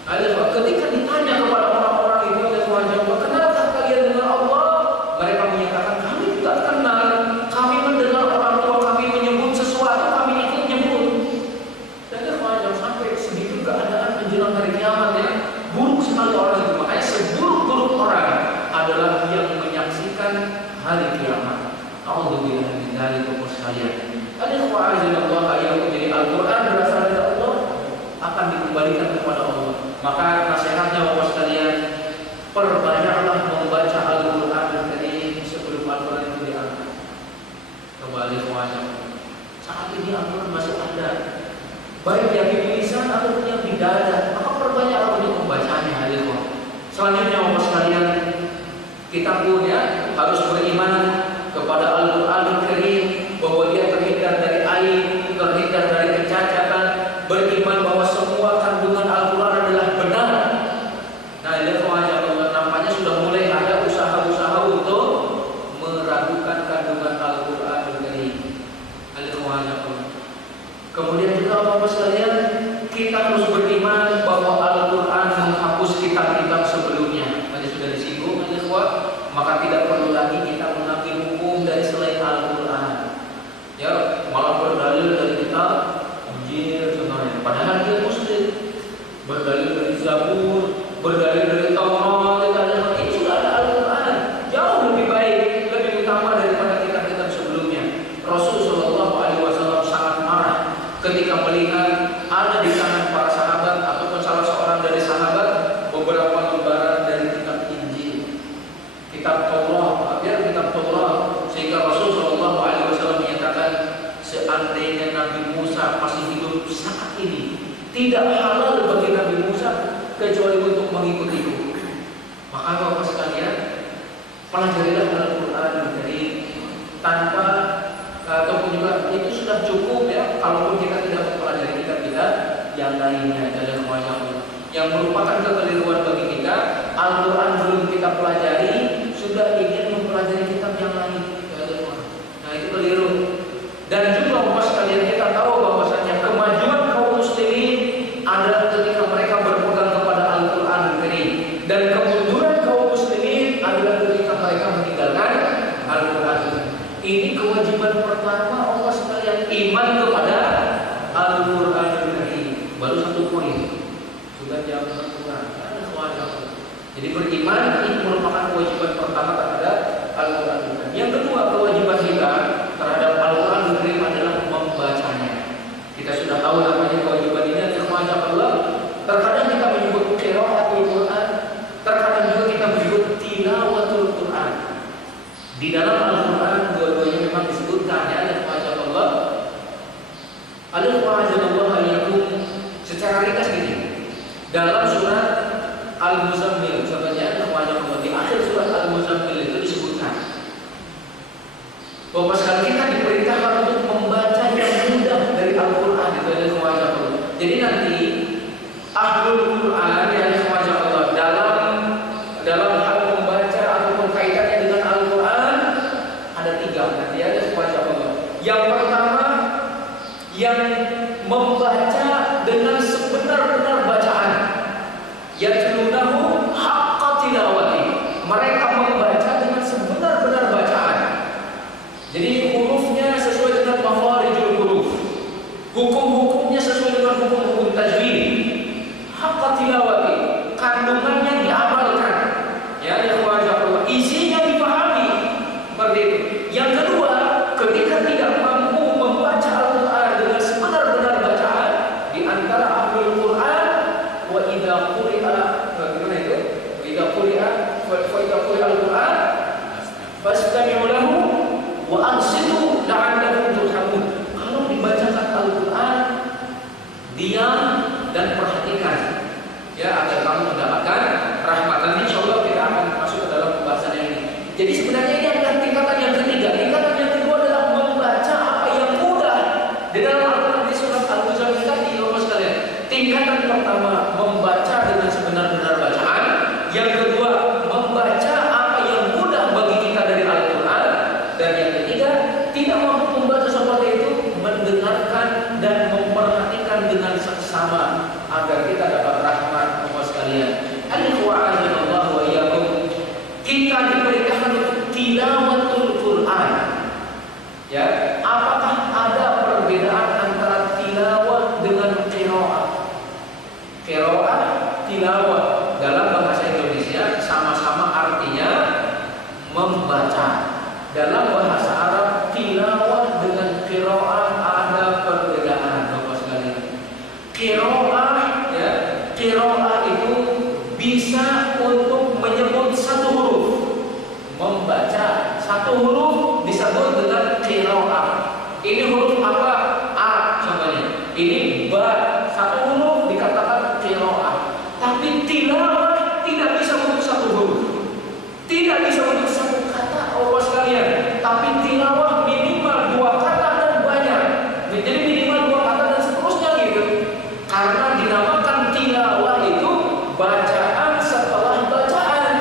Ada ketika ditanya kepada orang-orang itu ada wajah Allah, kenapa kalian dengan Allah? Mereka menyatakan kami tidak kenal. Kami mendengar orang tua kami menyebut sesuatu, kami ikut nyebut. Dan jangan sampai segitu keadaan menjelang hari kiamat ya. Buruk sekali orang itu. Makanya seburuk-buruk orang adalah yang menyaksikan hari kiamat. Alhamdulillah min dzalik wa sekalian. Ada wa'azallahu yang menjadi Al-Quran berasal dari Allah, akan dikembalikan kepada Allah. Maka nasihatnya Bapak sekalian, perbanyaklah membaca Al-Quran dari sebelum Al-Quran itu diangkat. Kembali wajah. Saat ini Al-Quran masih ada, baik yang di lisan ataupun yang di dada. Maka perbanyaklah untuk membacanya. Selanjutnya Bapak sekalian, kita pun ya harus beriman kepada Al-Quran Karim, bahwa dia terhindar dari aib, terhindar dari kecacatan. Beriman bahwa semua kandungan Al-Quran adalah benar. Nah, lihat wajah Allah, nampaknya sudah mulai ada usaha-usaha untuk meragukan kandungan Al-Quran Karim. Kemudian juga Bapak sekalian, kita harus beriman bahwa Al-Quran menghapus kitab-kitab sebelumnya. Tadi sudah disinggung, maka tidak perlu lagi kita mengambil hukum dari selain Al-Quran. Ya, malah berdalil dari kitab Injil contohnya. Padahal dia Muslim, berdalil dari Zabur, berdalil dari Taurat, itu sudah ada Al-Quran. Jauh lebih baik, lebih utama daripada kitab-kitab sebelumnya. Rasulullah SAW Tidak halal bagi Nabi Musa kecuali untuk mengikuti. Maka Bapak sekalian, pelajarilah Al-Quran dari tanpa ataupun juga itu sudah cukup ya. Kalaupun kita tidak mempelajari kitab-kitab yang lainnya dalam wajah yang merupakan kekeliruan bagi kita, Al-Quran belum kita pelajari, sudah ingin mempelajari kitab yang lain. Nah itu keliru. Dan juga Bapak sekalian, kita tahu bahwasanya kemajuan kaum muslimin adalah ketika mereka berpegang kepada Al-Quran Karim, dan kemunduran kaum muslimin adalah ketika mereka meninggalkan Al-Quran. Ini kewajiban pertama Bapak sekalian, iman kepada Al-Quran Karim. Baru satu poin. Sudah jam kurang. Jadi beriman ini merupakan kewajiban pertama terhadap Al-Quran. Yang kedua, kewajiban kita terhadap Al-Quran Karim adalah membacanya. Kita sudah tahu namanya kewajiban ini adalah Allah. Terkadang kita menyebut qiraatul Quran, terkadang juga kita menyebut tilawatul Quran. Di dalam Al-Quran dua-duanya memang disebutkan ya, ada wajah Allah. Ada wajah Allah yakum secara ringkas gini. Dalam surat Al-Muzammil, contohnya wajah Allah di akhir surat Al-Muzammil itu disebutkan bahwa sekali kita diperintahkan untuk membaca yang mudah dari Al-Quran, itu adalah wajah Allah. Jadi nanti Ahlul Quran yang wajah Allah dalam hal membaca ataupun kaitannya dengan Al-Quran ada tiga, nanti ada wajah Allah. Yang pertama, yang membaca dengan sebenar-benar bacaan, yatlunahu haqqa tilawati, mereka membaca dengan sebenar-benar bacaan. Jadi hurufnya sesuai dengan makharijul huruf, hukum-hukumnya sesuai dengan hukum-hukum tajwid. Haqqa tilawati, kandungannya diamalkan, ya wajah Allah, isinya dipahami. Seperti itu. Yang kedua, ketika tidak mampu membaca Al-Quran dengan sebenar-benar bacaan, di antara ahlul Quran, wa idza quri'a, bagaimana itu? Wa idza quri'a Al-Quran fastami'u lahu wa ansitu la'allakum turhamun. Kalau dibacakan Al-Quran, diam dan perhatikan, ya agar kamu mendapatkan rahmatan. Insyaallah kita akan masuk ke dalam pembahasan yang ini. Jadi sebenarnya ini adalah tingkatan yang ketiga. Tingkatan yang kedua adalah membaca apa yang mudah di dalam Al-Quran di surat Al-Muzammil tadi, Bapak sekalian. Tingkatan pertama membaca dengan sebenar-benar bacaan. Yang kedua membaca apa yang mudah bagi kita dari Al-Quran. Dan yang ketiga, tidak mampu membaca seperti itu, mendengarkan dan memperhatikan dengan seksama agar kita dapat rahmat. Bapak sekalian, al-wa'adallah wa iyyakum, kita diperintahkan untuk tilawatul Quran. Ya, apakah ada perbedaan antara tilawah dengan qiraah? Qiraah, tilawah dalam bahasa Indonesia sama-sama artinya membaca. Dalam bahasa Arab, tilawah dengan qiraah ada perbedaan, Bapak sekalian. Qiraah, ya, qiraah itu bisa untuk menyebut satu huruf, membaca satu huruf disebut dengan qiraah. Ini huruf apa? A contohnya. Ini ba, satu huruf dikatakan qiraah. Tapi tilawah tidak bisa untuk satu huruf, tidak bisa untuk satu kata, Bapak sekalian. Tapi tilawah minimal dua kata dan banyak. Jadi minimal dua kata dan seterusnya gitu. Karena dinamakan tilawah itu bacaan setelah bacaan.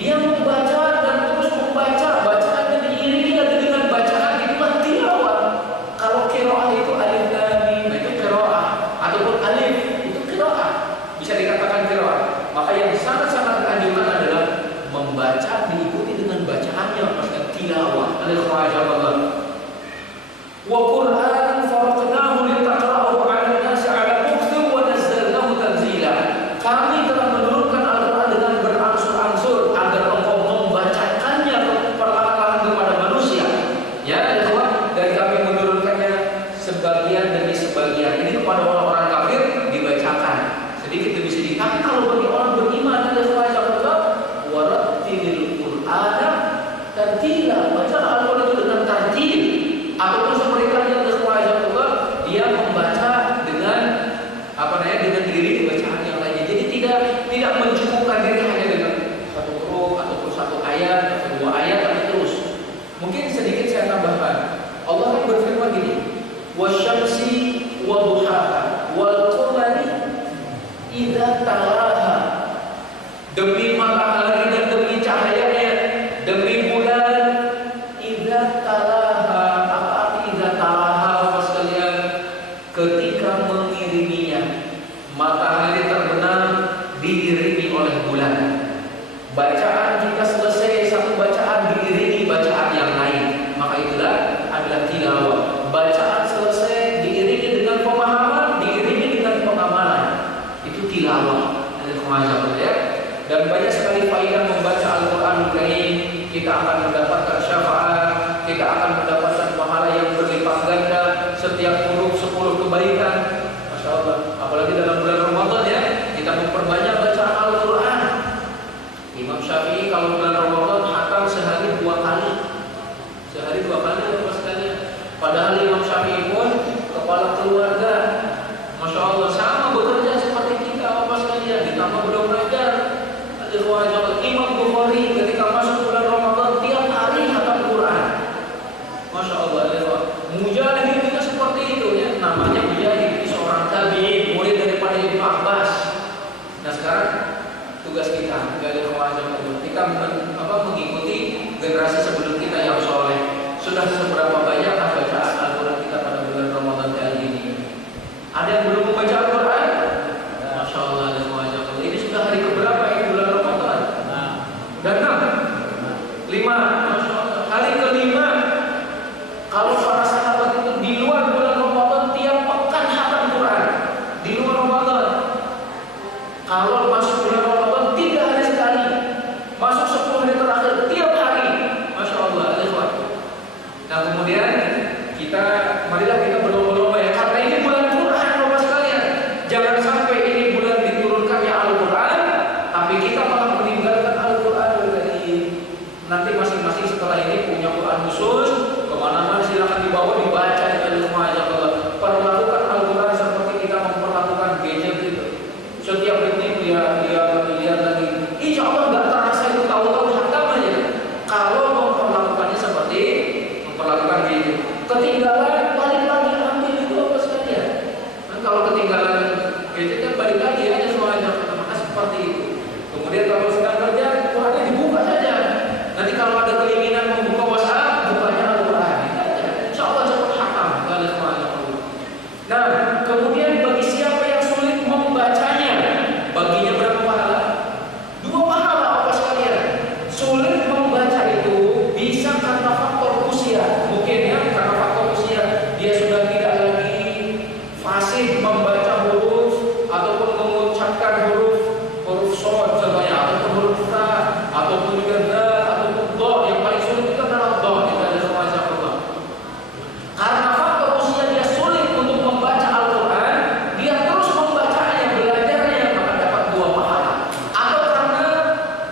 Dia membaca dan terus membaca, bacaannya diiringi lagi dengan bacaan, itulah tilawah. Kalau qiraah itu alif lam mim, itu qiraah, ataupun alif itu qiraah, bisa dikatakan qiraah. Maka yang sangat-sangat dianjurkan adalah membaca diikuti dengan bacaannya, maksudnya tilawah. Al-Qur'an. Wa Qur'an faraqnahu litaqra'ahu 'ala an-nasi 'ala mukthir wa nazzalnahu tanzila. Kami telah menurunkan Al-Quran dengan berangsur-angsur agar engkau membacakannya perlahan-lahan kepada manusia. Ya, dan kami menurunkannya sebagian demi sebagian. Ini kepada orang-orang kafir dibacakan sedikit demi sedikit. Tapi kalau bagi orang beriman ada wajah Allah, warattilil Qur'ana tartila. Baca Al-Quran itu dengan tartil, ataupun seperti yang ada wajah Allah, dia Mungkin sedikit saya tambahkan. Allah kan berfirman gini, wasyamsi wa duhaha wal qamari idza talaha. Demi matahari dan demi cahayanya, demi bulan, idza talaha. Apa arti idza talaha, Bapak sekalian? Ketika mengiringinya. Matahari terbenam diiringi oleh bulan. Bacaan jika selesai satu bacaan diiringi bacaan yang lain, maka itulah adalah tilawah. Bacaan selesai diiringi dengan pemahaman, diiringi dengan pengamalan. Itu tilawah. Ada kemajuan ya. Dan banyak sekali faedah membaca Al-Quran Karim. Kita akan mendapatkan syafaat, kita akan mendapatkan pahala yang berlipat ganda. Setiap huruf 10 kebaikan. Masya Allah. Apalagi dalam bulan Ramadan ya, kita memperbanyak bacaan Al-Quran. Imam Syafi'i kalau bulan Ramadan hatam sehari 2 kali. Sehari 2 kali Bapak sekalian. Padahal Imam Syafi'i pun kepala keluarga. Masya Allah, sama bekerja seperti kita Bapak sekalian. Ditambah beliau belajar. Imam Bukhari ketika masuk bulan Ramadan tiap hari hatam Quran. Masya Allah. Mujahid juga seperti itu ya. Namanya Mujahid, seorang tabi'in, murid daripada Ibnu Abbas. Nah sekarang tugas kita mengikuti generasi sebelum kita yang soleh. Sudah seberapa banyak bacaan Al-Quran kita pada bulan Ramadan kali ini? Ada yang belum membaca Al-Quran? Masya Allah. Ini sudah hari keberapa ini bulan Ramadan? Dan 5. Masya Allah. Hari kelima. Kalau para sahabat itu di luar bulan Ramadan tiap pekan hatam Quran. Di luar Ramadan. Kalau masuk bulan Ramadan 3 hari sekali. Masuk 10 hari terakhir tiap hari. Masya Allah. Nah kemudian marilah kita berlomba-lomba ya. Karena ini bulan Quran Bapak sekalian. Jangan sampai ini bulan diturunkannya Al-Quran, tapi kita malah meninggalkan Al-Quran. Nanti masing-masing setelah ini punya Quran khusus. Kemana-mana silakan dibawa, dibaca di rumah aja. Perlakukan Al-Quran seperti kita memperlakukan gadget itu. Setiap detik lihat lagi. Insya Allah nggak terasa itu tahu-tahu hatam aja. Kalau memperlakukannya seperti memperlakukan gadget, ketinggalan balik lagi ambil itu apa sekalian. Dan kalau ketinggalan gadget kan balik lagi aja semuanya. Maka seperti itu. Kemudian kalau sedang kerja, Qurannya dibuka saja. Nanti kalau ada keinginan membuka WhatsApp, bukanya Al-Quran. Insya Allah cepat hatam. Nah, kemudian bagi siapa yang sulit membacanya, baginya berapa pahala? 2 pahala apa sekalian. Sulit membaca itu bisa karena faktor usia. Mungkin ya karena faktor usia dia sudah tidak lagi fasih membaca huruf ataupun mengucapkan huruf shad contohnya, ataupun huruf ta, ataupun juga dal, ataupun do. Yang paling sulit itu adalah do. Itu ada semacam Allah. Karena faktor usia dia sulit untuk membaca Al-Quran, dia terus membacanya, belajarnya, maka dapat 2 pahala. Atau karena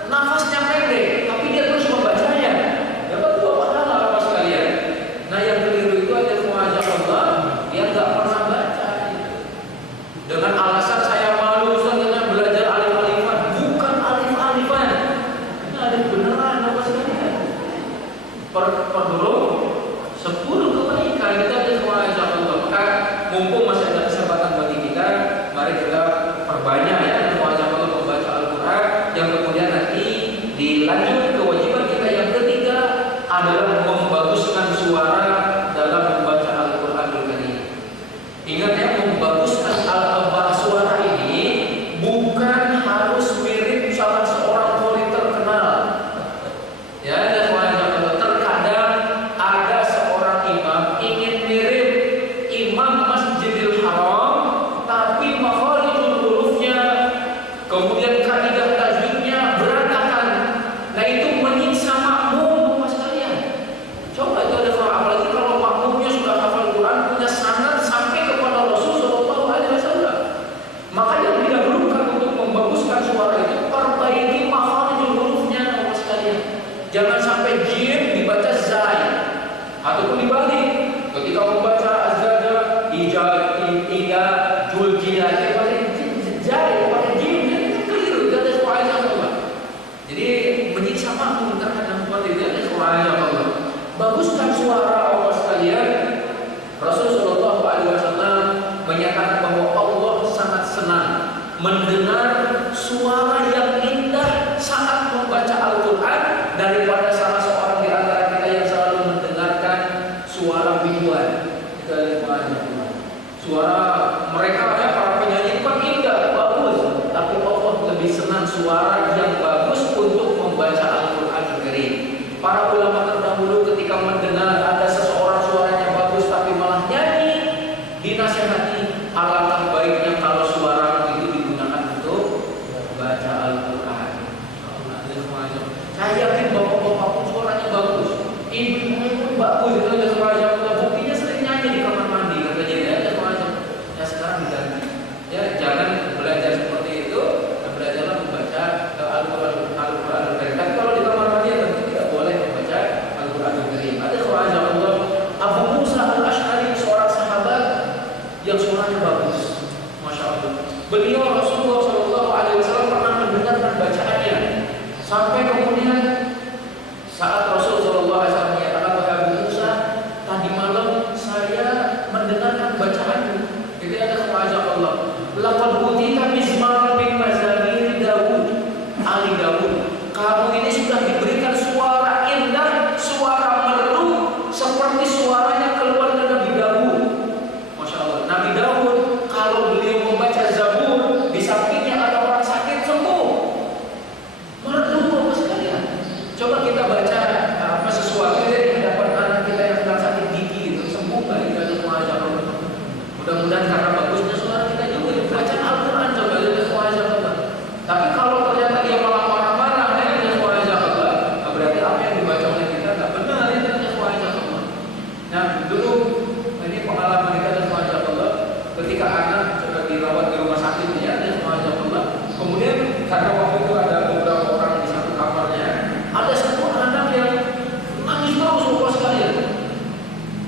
nafasnya pendek, tapi dia terus membacanya, dapat 2 pahala Bapak sekalian. Nah yang keliru itu ada semacam Allah, dia nggak pernah baca. Dengan alasan saya malu dengan belajar alif-alifan, bukan alif-alifan. Ini alif beneran Bapak sekalian. Perlu 10 kebaikan kita ada semacam Allah. Maka mumpung masih ada kesempatan bagi kita, mari kita perbanyak ya semacam Allah membaca Al-Quran. Yang kemudian nanti dilanjut kewajiban kita yang ketiga adalah membaguskan suara dalam membaca Al-Quran ini. Ingat ya, membaguskan suara ini bukan harus mirip salah seorang murid terkenal. Ya, ada semacam terkadang ada seorang imam ingin mirip imam Masjidil Haram, tapi makharijul hurufnya, kemudian kaidah tajwidnya berantakan. Nah itu menyiksa makmum Bapak sekalian. Coba itu ada apalagi kalau makmumnya sudah hafal Quran, punya sanad sampai kepada Rasul Shallallahu Alaihi Wasallam. Maka yang didahulukan untuk membaguskan suara itu perbaiki makharijul hurufnya Bapak sekalian. Jangan sampai jim dibaca zai, ataupun dibalik. Ketika membaca azzaja, ida, juljiya, pakai zai, pakai jim, itu keliru. Itu ada suara Allah. Jadi menyiksa makmum terkadang seperti itu ada suara Allah. Baguskan suara Allah sekalian. Rasulullah SAW menyatakan bahwa Allah sangat senang mendengar suara yang indah saat membaca Al-Quran daripada salah seorang di antara kita yang selalu mendengarkan suara biduan. Suara mereka ya, para penyanyi kan indah, bagus, tapi Allah lebih senang suara yang bagus untuk membaca Al-Quran Karim. Para ulama terdahulu ketika mendengar ada seseorang suaranya bagus tapi malah nyanyi, dinasihati alangkah baiknya kalau suara itu digunakan untuk baca Al-Quran. Saya yakin bapak-bapak pun suaranya bagus, ibu-ibu pun bagus, itu ada suaranya buktinya sering nyanyi di kamar mandi, katanya ya ada suaranya. Ya sekarang diganti, ya jangan belajar seperti itu, belajarlah membaca Al-Quran. Tapi kalau di kamar mandi tentu tidak boleh membaca Al-Quran Karim. Ada suara Allah Abu Musa Al-Ash'ari, seorang sahabat yang suaranya bagus, masya Allah. Beliau Rasulullah SAW pernah mendengarkan bacaannya sampai kemudian saat Rasulullah SAW menyatakan kepada Abu Musa, tadi malam saya mendengarkan bacaanmu. Jadi ada wajah Allah. Laqad utita mizmar min mazamir Daud, Ali Daud. Kamu ini sudah diberikan suara indah, suara merdu seperti suaranya keluarga Nabi Daud. Masya Allah. Nabi Daud kalau beliau membaca Zabur di sampingnya ada orang sakit sembuh. Merdu Bapak sekalian. Coba kita baca sesuatu dari hadapan anak kita yang sedang sakit gigi itu sembuh nggak itu ada wajah Allah. Mudah-mudahan karena bagusnya suara kita juga baca Al-Quran coba ada wajah Allah. Tapi kalau ternyata dia malah marah-marah ada wajah Allah, berarti apa yang dibaca oleh kita nggak benar, itu ada wajah Allah. Nah dulu ini pengalaman kita ada wajah Allah ketika anak sudah dirawat di rumah sakit ya ada wajah Allah. Kemudian karena waktu itu ada beberapa orang di satu kamarnya, ada satu anak yang nangis terus Bapak sekalian,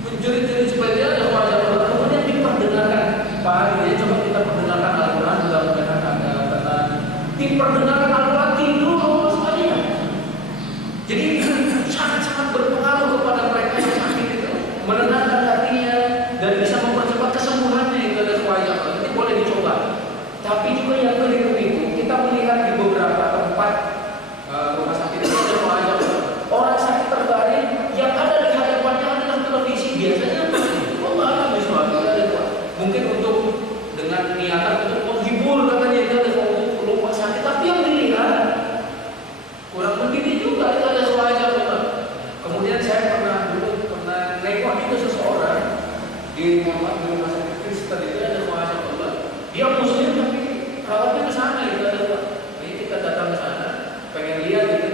menjerit-jerit supaya dia ada wajah Allah. Kemudian diperdengarkan, Pak Ari, coba kita perdengarkan Al-Quran, mudah-mudahan agak tenang. Diperdengarkan Al-Quran tidur Bapak sekalian. Jadi sangat-sangat berpengaruh kepada mereka yang sakit itu, menenangkan hatinya dan bisa mempercepat kesembuhannya. Itu ada wajah Allah. Ini boleh dicoba. Tapi juga yang keliru itu kita melihat di beberapa tempat rumah sakit itu ada wajah Allah. Orang sakit terbaring yang ada di hadapannya adalah televisi biasanya. Allah akan bisa mungkin untuk dengan niatan untuk menghibur katanya itu ada rumah sakit, tapi yang dilihat kurang mendidik juga itu ada wajah Allah. Kemudian saya pernah nengok itu seseorang di rumah sakit Kristen itu ada wajah Allah. Dia muslim tapi rawatnya ke sana itu ada. Jadi kita datang ke sana pengen lihat gitu.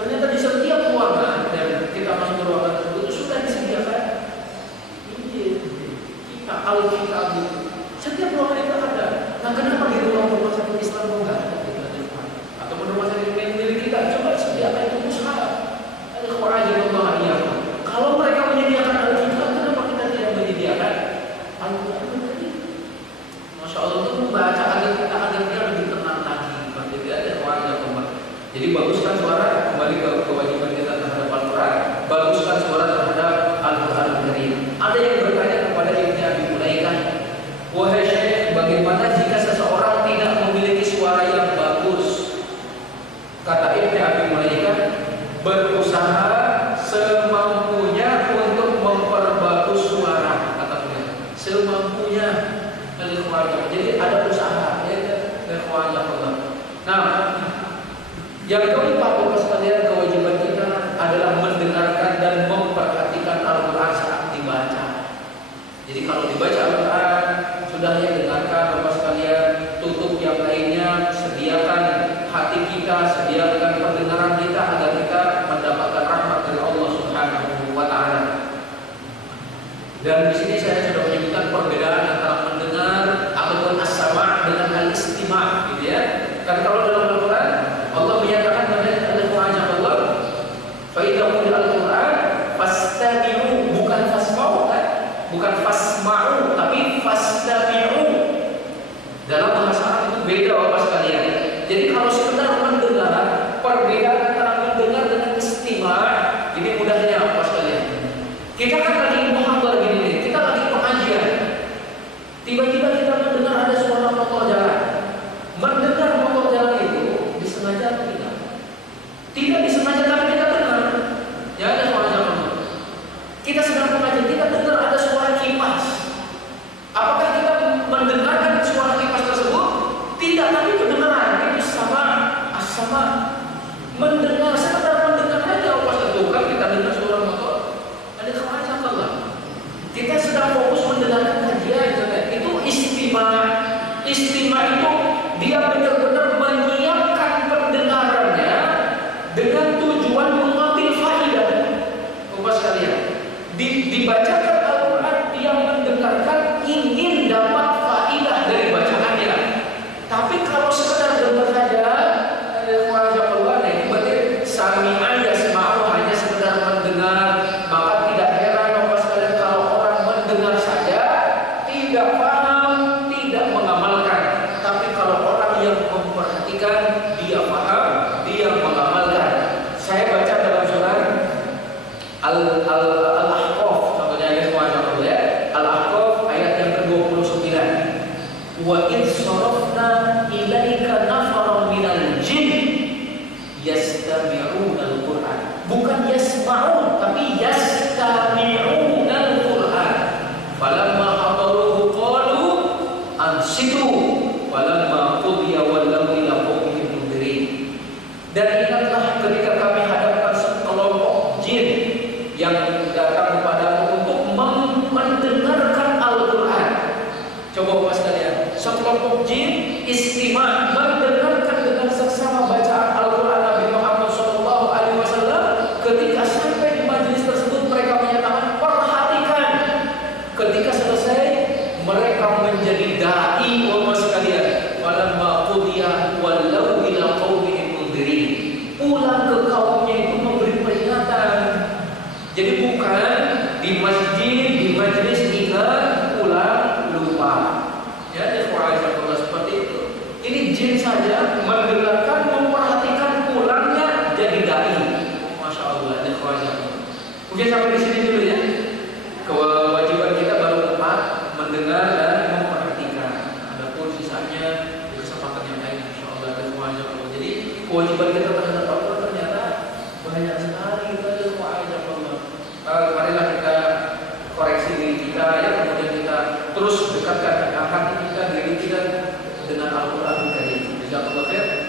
Ternyata di setiap ruangan dan kita masuk ke ruangan tersebut itu sudah disediakan kita Alkitab itu. Setiap ruangan itu ada. Nah kenapa di rumah sakit Islam enggak ada? Atau rumah sakit milik kita coba sediakan itu mushaf. Ada wajah Allah ya. Kalau mereka menyediakan Alkitab, kenapa kita tidak menyediakan Al-Quran? Masya Allah itu membaca agar dia lebih tenang lagi. Berarti ada wajah Allah. Jadi baguskan suara, kembali ke kewajiban kita terhadap Al-Quran. Baguskan suara terhadap Al-Quran Karim. Ada yang bertanya kepada Ibnu Abi Mulaikah, wahai Syekh, bagaimana jika seseorang tidak memiliki suara yang bagus? Kata Ibnu Abi Mulaikah, berusaha semampunya untuk memperbagus suara. Kata beliau, semampunya. Jadi ada usaha, ya, Allah. Nah, yang keempat Bapak sekalian, kewajiban kita adalah mendengarkan dan memperhatikan Al-Quran saat dibaca. Jadi kalau dibaca Al-Quran, sudah ya dengarkan Bapak sekalian, tutup yang lainnya, sediakan hati kita, sediakan pendengaran kita agar kita mendapatkan rahmat dari Allah Subhanahu wa Ta'ala. Dan di sini saya sudah menyebutkan perbedaan antara mendengar ataupun as-sama' dengan al-istima', gitu ya. Karena kalau dalam Al-Quran Allah menyatakan dengan al-Quran Allah, fa idza quri'a al-Quran fastami'u, bukan fasma'u kan? Bukan fasma'u tapi fastami'u. Dalam bahasa Arab itu beda Bapak sekalian. Jadi kalau sekedar mendengar, perbedaan antara mendengar dengan istima', ini mudahnya Bapak sekalian. Kita kan lagi muhadharah gini nih, kita lagi pengajian. Tiba-tiba kita mendengar ada suara motor jalan. Mendengar motor jalan itu disengaja atau tidak? Tidak disengaja tapi kita dengar. Ya ada suara jalan. Kita sedang mengaji, kita dengar ada suara kipas. Apakah kita mendengarkan suara kipas tersebut? Tidak, tapi kedengaran itu sama mendengar, sekedar mendengar aja. Pas itu kan kita dengar suara motor, ada kemana Allah. Kita sedang fokus mendengarkan kajian, itu istimewa itu dia benar-benar menyiapkan pendengarannya dengan tujuan mengambil faidah. Bapak sekalian, dibacakan Al-Quran, dia mendengarkan ingin dapat faidah dari bacaannya. Tapi kalau sekedar dengar saja, ada wajah keluar, ini berarti sami'an yasma'u, hanya sekedar mendengar. Maka tidak heran Bapak sekalian kalau orang mendengar saja, tidak paham, tidak mengamalkan. Tapi kalau orang yang memperhatikan, dia paham, dia mengamalkan. Saya baca dalam surat Al-Ahqaf, contohnya ayat Al-Ahqaf ayat yang ke-29. Wa id sarafna ilaika nafaran minal jin yastami'una al-Qur'an. Bukan yasma'un, tapi yastami'una al-Qur'an. Falamma hadaruhu qalu ansitu walamma qudiya wallaw ila qaumihim mundirin. Dan ingatlah ketika kami hadapkan sekelompok jin yang datang kepadamu untuk mendengarkan Al-Quran. Coba Bapak sekalian, sekelompok jin istimewa mendengarkan dengan seksama bacaan Al-Quran Nabi Muhammad SAW. Ketika sampai di majelis tersebut, mereka menyatakan perhatikan. Ketika selesai, mereka menjadi dai. Bapak sekalian, walamma qudiya wallaw ila qaumihim mundirin. Pulang ke kaumnya itu memberi peringatan. Jadi bukan di masjid, di majelis ingat, pulang lupa. Ya, Allah seperti itu. Ini jin saja mendengarkan, memperhatikan, pulangnya jadi dai. Masya Allah, ini Allah. Mungkin sampai di sini dulu ya. Kewajiban kita baru 4, mendengar dan memperhatikan. Adapun sisanya di kesempatan yang lain, Insya Allah ada Allah. Jadi kewajiban kita terhadap Allah ternyata banyak sekali. Marilah kita koreksi diri kita, ya, kemudian kita terus dekatkan hati kita, diri kita dengan Al-Quran Karim. Jazakallahu khair.